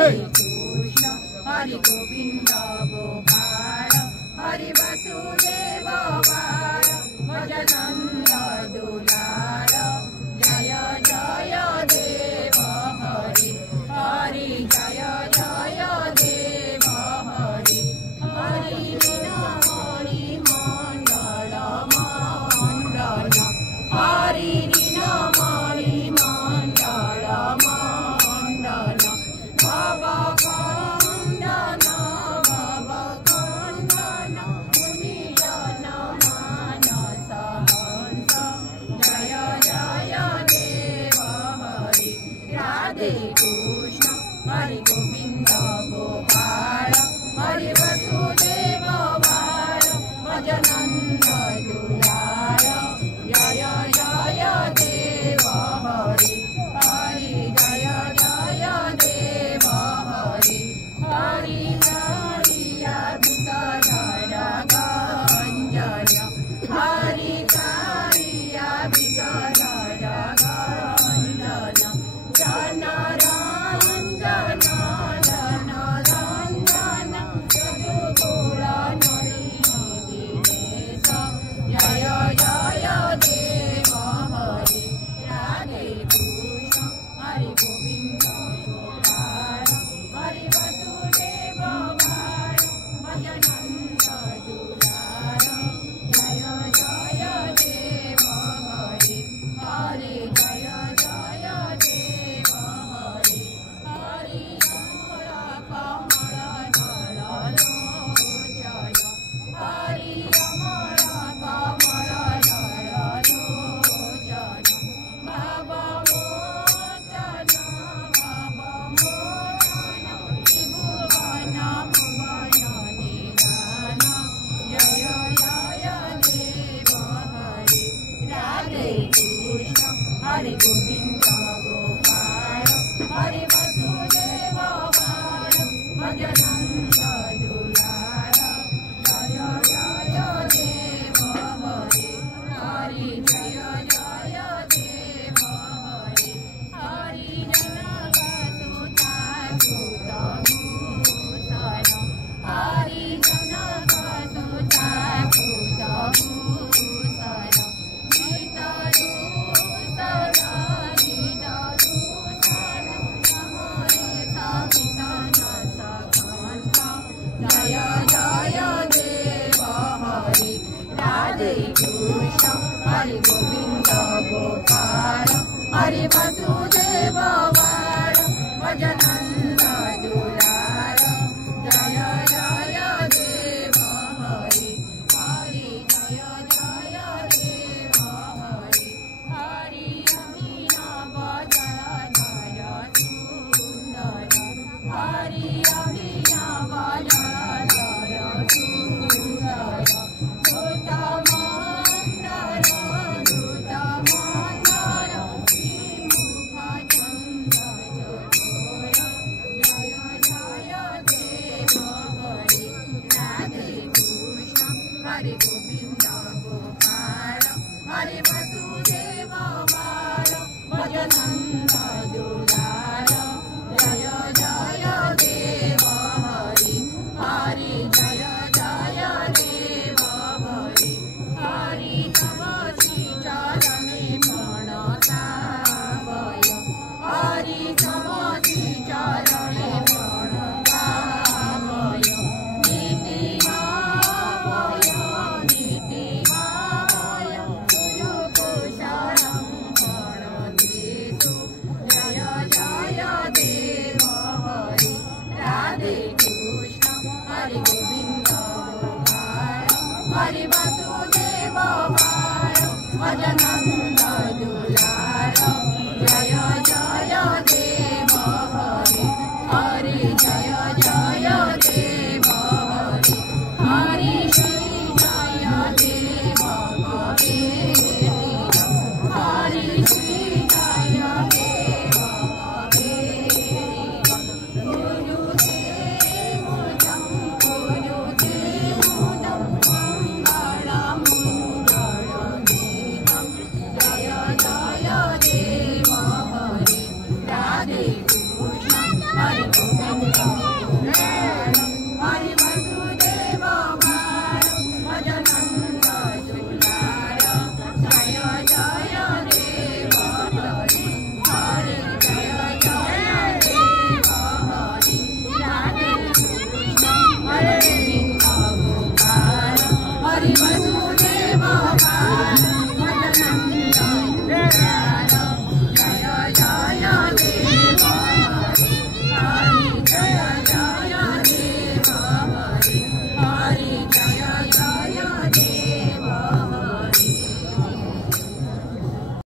कृष्ण हरि गोविंद गोपाल हरि वासुदेव बाल भजनंद दुलार जय जय देव हरि हरि जय जय देव हरि हरि लीलामणि मंडल मंडल हरि लीलामणि मंडल मंडल भव खंडन मुनिजन मानस हंस जय जय देव हरि राधे कृष्ण हरि गोविंद गोपाल हरि वासुदेव बाल भजनंद दुलार जय जय देव हरि हरि जय जय देव हरि हरि कारिया विषधर गंजन हरि कारिया विषधर गंजन जन रंजन जन रंजन यदुकुल दिनेश जय जय देव हरि राधे कृष्ण हरि गोविंद गोपाल हरि वासुदेव बाल भजनंद दुलार जय जय देव हरि हरि जय जय देव हरि हरि अमर कमल दल लोचन हरि अमर कमल दल लोचन भव मोचन त्रिभुवन भुवन निधान जय जय देव हरि राधे कृष्ण हरि गोविंद गोपाल हरि वासुदेव बाल भजनंद दुलार जय जय देव हरि हरि जय जय देव हरि हरि जनक सुता भूषण हरि जनक सुता भूषण गीतरूषण गीतरूषण नमोरे सवितन सकंठ जय जय देव हरि राधे कृष्ण हरि गोविंद गोपाल हरि वासुदेव बाल भजनंद दुलार जय जय देव हरि हरि जय जय देव हरि हरि अभिनव जलधर सुंदर हरि अभिनव जलधर सुंदर धूतमंडल धूतमंडल श्रीमुख चंद चकोर जय जय देव हरि राधे कृष्ण हरि गोविंद गोपाल हरि वासुदेव बाल भजनंद दुलार जय जय देव हरि हरि जय जय देव हरि हरि तव श्री चरणे प्रणतावय हरि तव